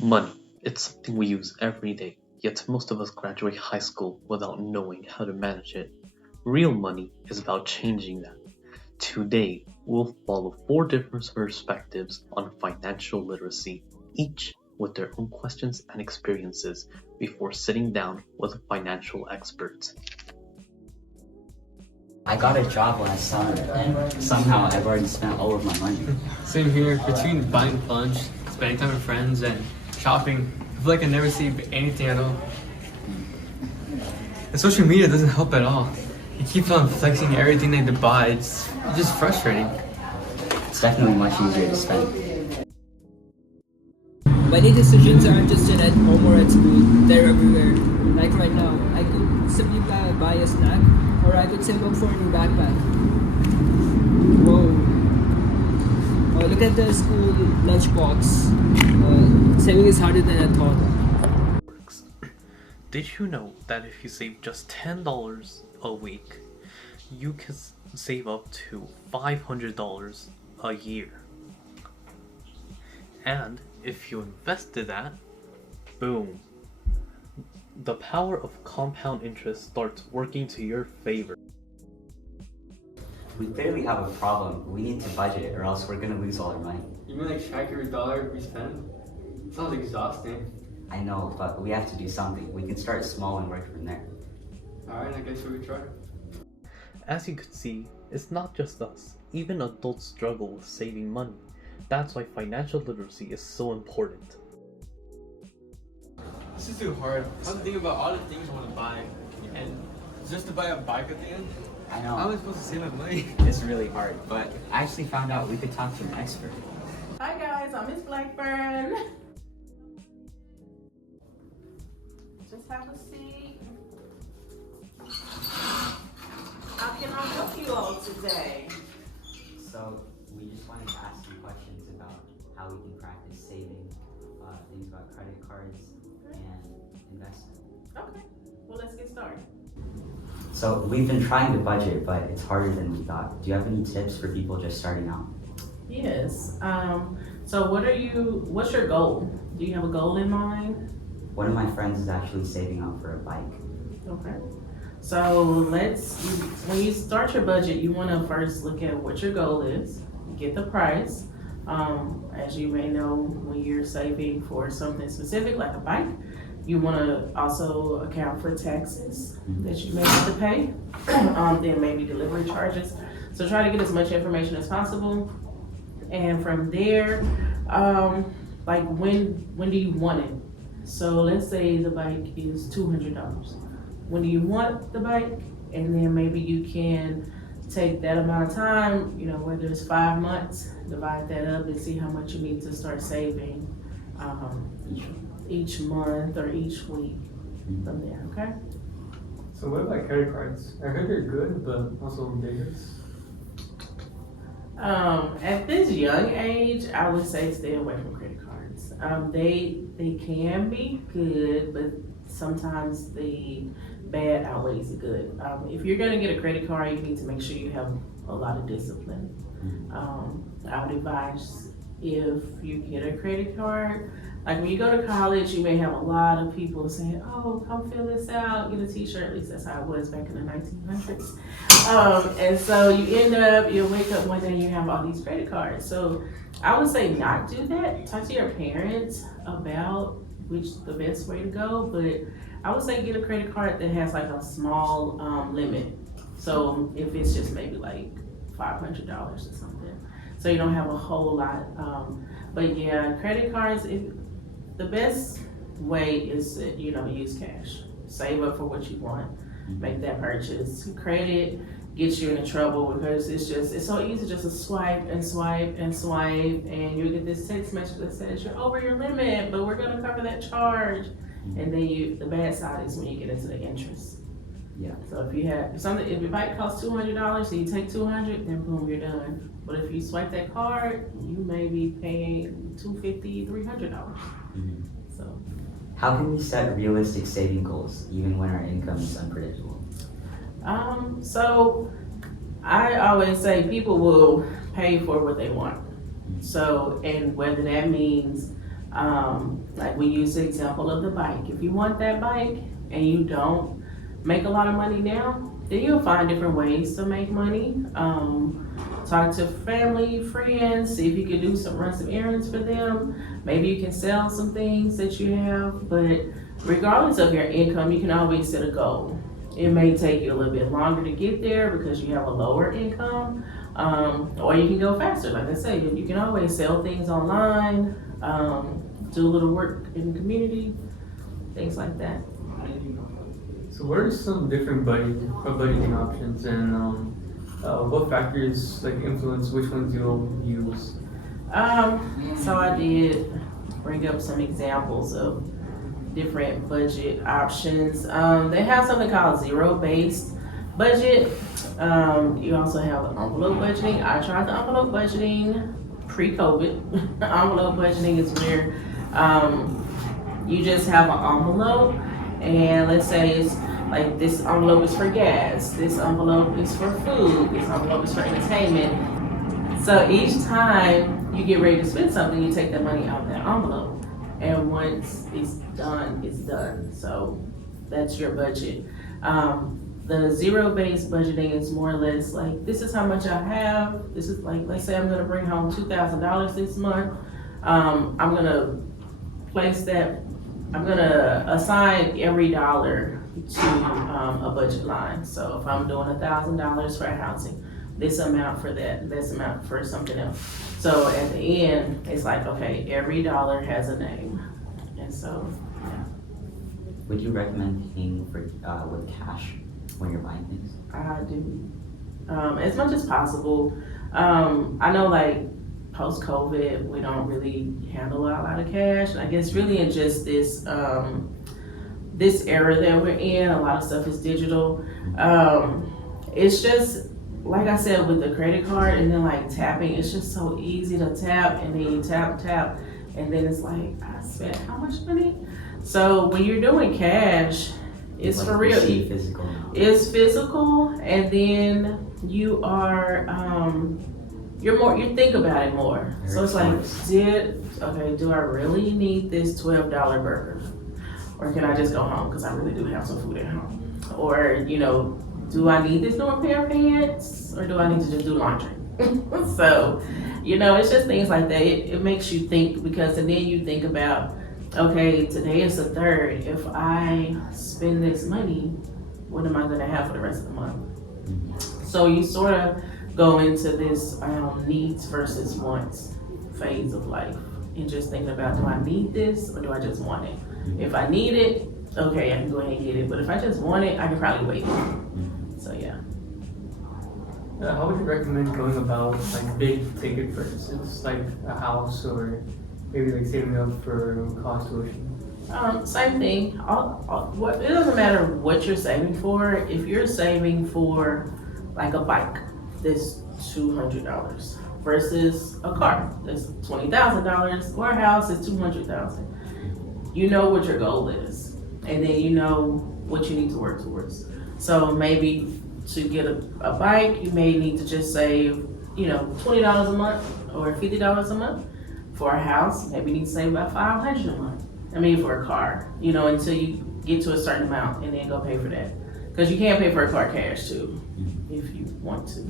Money. It's something we use every day, yet most of us graduate high school without knowing how to manage it. Real money is about changing that. Today, we'll follow four different perspectives on financial literacy, each with their own questions and experiences before sitting down with a financial expert. I got a job last summer, and somehow I've already spent all of my money. Same here. Between buying lunch, spending time with friends, and shopping, I feel like I never save anything at all. And social media doesn't help at all. It keeps on flexing everything they buy. It's just frustrating. It's definitely much easier to spend. Many decisions aren't just at home or at school, they're everywhere. Like right now, I could simply buy a snack, or I could save up for a new backpack. Whoa. Look at the school lunchbox. Saving is harder than I thought. Did you know that if you save just $10 a week, you can save up to $500 a year? And if you invested that, boom, the power of compound interest starts working to your favor. We clearly have a problem. We need to budget or else we're gonna lose all our money. You mean like track every dollar we spend? Sounds exhausting. I know, but we have to do something. We can start small and work from there. Alright, I guess we try. As you can see, it's not just us. Even adults struggle with saving money. That's why financial literacy is so important. This is too hard. I'm thinking about all the things I want to buy, and just to buy a bike at the end? I How am know, I supposed to save my money? it's really hard, but I actually found out we could talk to an expert. Hi guys, I'm Miss Blackburn. Just have a seat. How can I help you all today? So, we just wanted to ask some questions about how we can practice saving, things about credit cards and investment. Okay, well let's get started. So, we've been trying to budget, but it's harder than we thought. Do you have any tips for people just starting out? Yes, so what's your goal? Do you have a goal in mind? One of my friends is actually saving up for a bike. Okay. So when you start your budget, you want to first look at what your goal is, get the price. As you may know, when you're saving for something specific like a bike, you want to also account for taxes that you may have to pay, then maybe delivery charges. So try to get as much information as possible. And from there, like when do you want it? So let's say the bike is $200. When do you want the bike? And then maybe you can take that amount of time, whether it's 5 months, divide that up and see how much you need to start saving each month or each week from there, okay? So what about credit cards? I heard they're good, but also dangerous. At this young age, I would say stay away from credit cards. They can be good, but sometimes the bad outweighs the good. If you're gonna get a credit card, you need to make sure you have a lot of discipline. I would advise if you get a credit card, like when you go to college, you may have a lot of people saying, "Oh, come fill this out, get a T-shirt." At least that's how it was back in the 1900s. And so you'll wake up one day and you have all these credit cards. So I would say not do that. Talk to your parents about which the best way to go, but I would say get a credit card that has like a small limit. So if it's just maybe like $500 or something, so you don't have a whole lot. But yeah, credit cards, the best way is to use cash. Save up for what you want, make that purchase. Credit gets you into trouble because it's so easy just to swipe and swipe and swipe, and you get this text message that says you're over your limit, but we're gonna cover that charge. And then the bad side is when you get into the interest. Yeah. So if your bike costs $200, so you take $200, then boom, you're done. But if you swipe that card, you may be paying $250, $300. So How can we set realistic saving goals even when our income is unpredictable? So I always say people will pay for what they want. So, and whether that means Like we use the example of the bike. If you want that bike and you don't make a lot of money now, then you'll find different ways to make money. Talk to family, friends, see if you can run some errands for them. Maybe you can sell some things that you have, but regardless of your income, you can always set a goal. It may take you a little bit longer to get there because you have a lower income, or you can go faster. Like I said, you can always sell things online, do a little work in the community, things like that. So what are some different budgeting options, and what factors like influence which ones you'll use? So I did bring up some examples of different budget options. They have something called zero-based budget. You also have envelope budgeting. I tried the envelope budgeting pre-COVID. Envelope budgeting is where you just have an envelope, and let's say it's like this envelope is for gas, this envelope is for food, this envelope is for entertainment. So each time you get ready to spend something, you take that money out of that envelope. And once it's done, it's done. So that's your budget. The zero-based budgeting is more or less like, this is how much I have. This is like, let's say I'm gonna bring home $2,000 this month. I'm gonna place that, I'm gonna assign every dollar to a budget line. So if I'm doing $1,000 for housing, this amount for that, this amount for something else. So at the end, it's like, okay, every dollar has a name. And so, yeah. Would you recommend paying for with cash when you're buying things? I do. As much as possible. I know like post-COVID, we don't really handle a lot of cash. And I guess really in just this era that we're in, a lot of stuff is digital. It's just, like I said, with the credit card and then like tapping, it's just so easy to tap, and then you tap, and then it's like, I spent how much money? So when you're doing cash, it's like for real. Physical. It's physical, and then you are, you think about it more. So it's like, do I really need this $12 burger? Or can I just go home because I really do have some food at home? Or, do I need this new pair of pants? Or do I need to just do laundry? So, it's just things like that. It makes you think, and then you think about, okay, today is the 3rd. If I spend this money, what am I gonna have for the rest of the month? So you sort of go into this needs versus wants phase of life, and just thinking about, do I need this or do I just want it? If I need it, okay, I can go ahead and get it. But if I just want it, I can probably wait. So yeah. How would you recommend going about like big ticket purchases, like a house or maybe like saving up for college tuition? Same thing. It doesn't matter what you're saving for. If you're saving for like a bike that's $200 versus a car that's $20,000, or a house that's $200,000, you know what your goal is, and then you know what you need to work towards. So maybe to get a bike, you may need to just save, $20 a month or $50 a month. For a house, maybe you need to save about $500 a month. For a car, until you get to a certain amount, and then go pay for that. Because you can't pay for a car cash too, if you want to.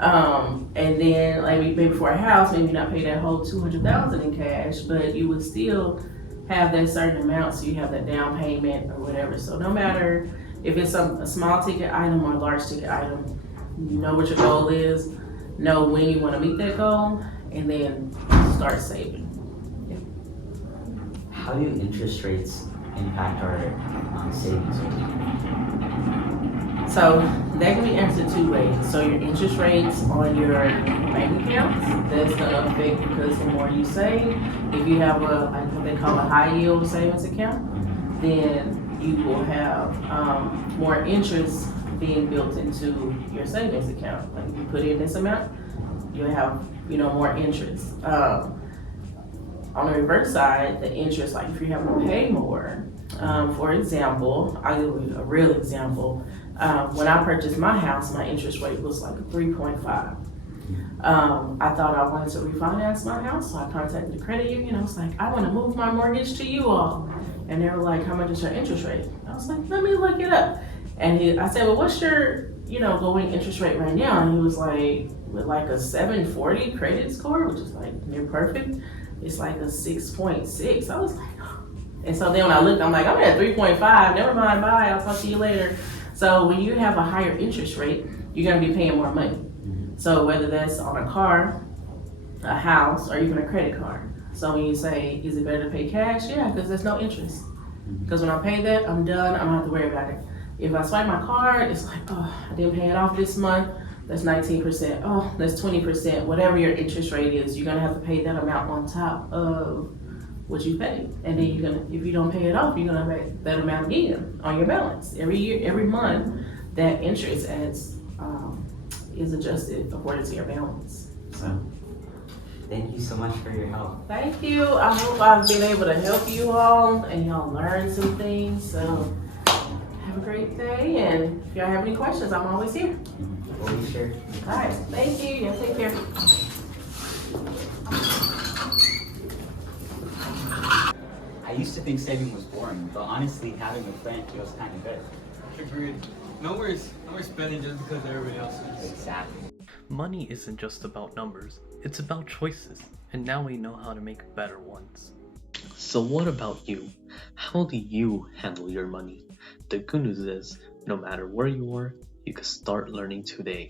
And then maybe for a house, maybe not pay that whole $200,000 in cash, but you would still have that certain amount, so you have that down payment or whatever. So no matter if it's a small ticket item or a large ticket item, you know what your goal is, know when you want to meet that goal, and then start saving. How do interest rates impact our savings? So that can be answered 2 ways. So your interest rates on your bank accounts, that's gonna affect, because the more you save, if you have what they call a high yield savings account, then you will have more interest being built into your savings account. Like if you put in this amount, you'll have more interest. On the reverse side, the interest, like if you're having to pay more, for example, I'll give you a real example. When I purchased my house, my interest rate was like 3.5. I thought I wanted to refinance my house, so I contacted the credit union. I was like, I want to move my mortgage to you all. And they were like, how much is your interest rate? I was like, let me look it up. And I said, well, what's your, going interest rate right now? And he was like, with like a 740 credit score, which is like near perfect, it's like a 6.6. I was like, and so then when I looked, I'm like, I'm at 3.5. Never mind, bye. I'll talk to you later. So when you have a higher interest rate, you're gonna be paying more money. So whether that's on a car, a house, or even a credit card. So when you say, is it better to pay cash? Yeah, because there's no interest. Because when I pay that, I'm done. I don't have to worry about it. If I swipe my card, it's like, oh, I didn't pay it off this month. That's 19%. Oh, that's 20%. Whatever your interest rate is, you're gonna have to pay that amount on top of what you pay. And then if you don't pay it off, you're gonna pay that amount again on your balance. Every year, every month, that interest is adjusted according to your balance. So. Thank you so much for your help. Thank you. I hope I've been able to help you all and y'all learn some things. So have a great day. And if y'all have any questions, I'm always here. We'll be sure. All right. Thank you. Y'all take care. I used to think saving was boring, but honestly, having a plan feels kind of good. Agreed. No more spending just because everybody else is. Exactly. Money isn't just about numbers, it's about choices, and now we know how to make better ones. So what about you? How do you handle your money? The good news is, no matter where you are, you can start learning today.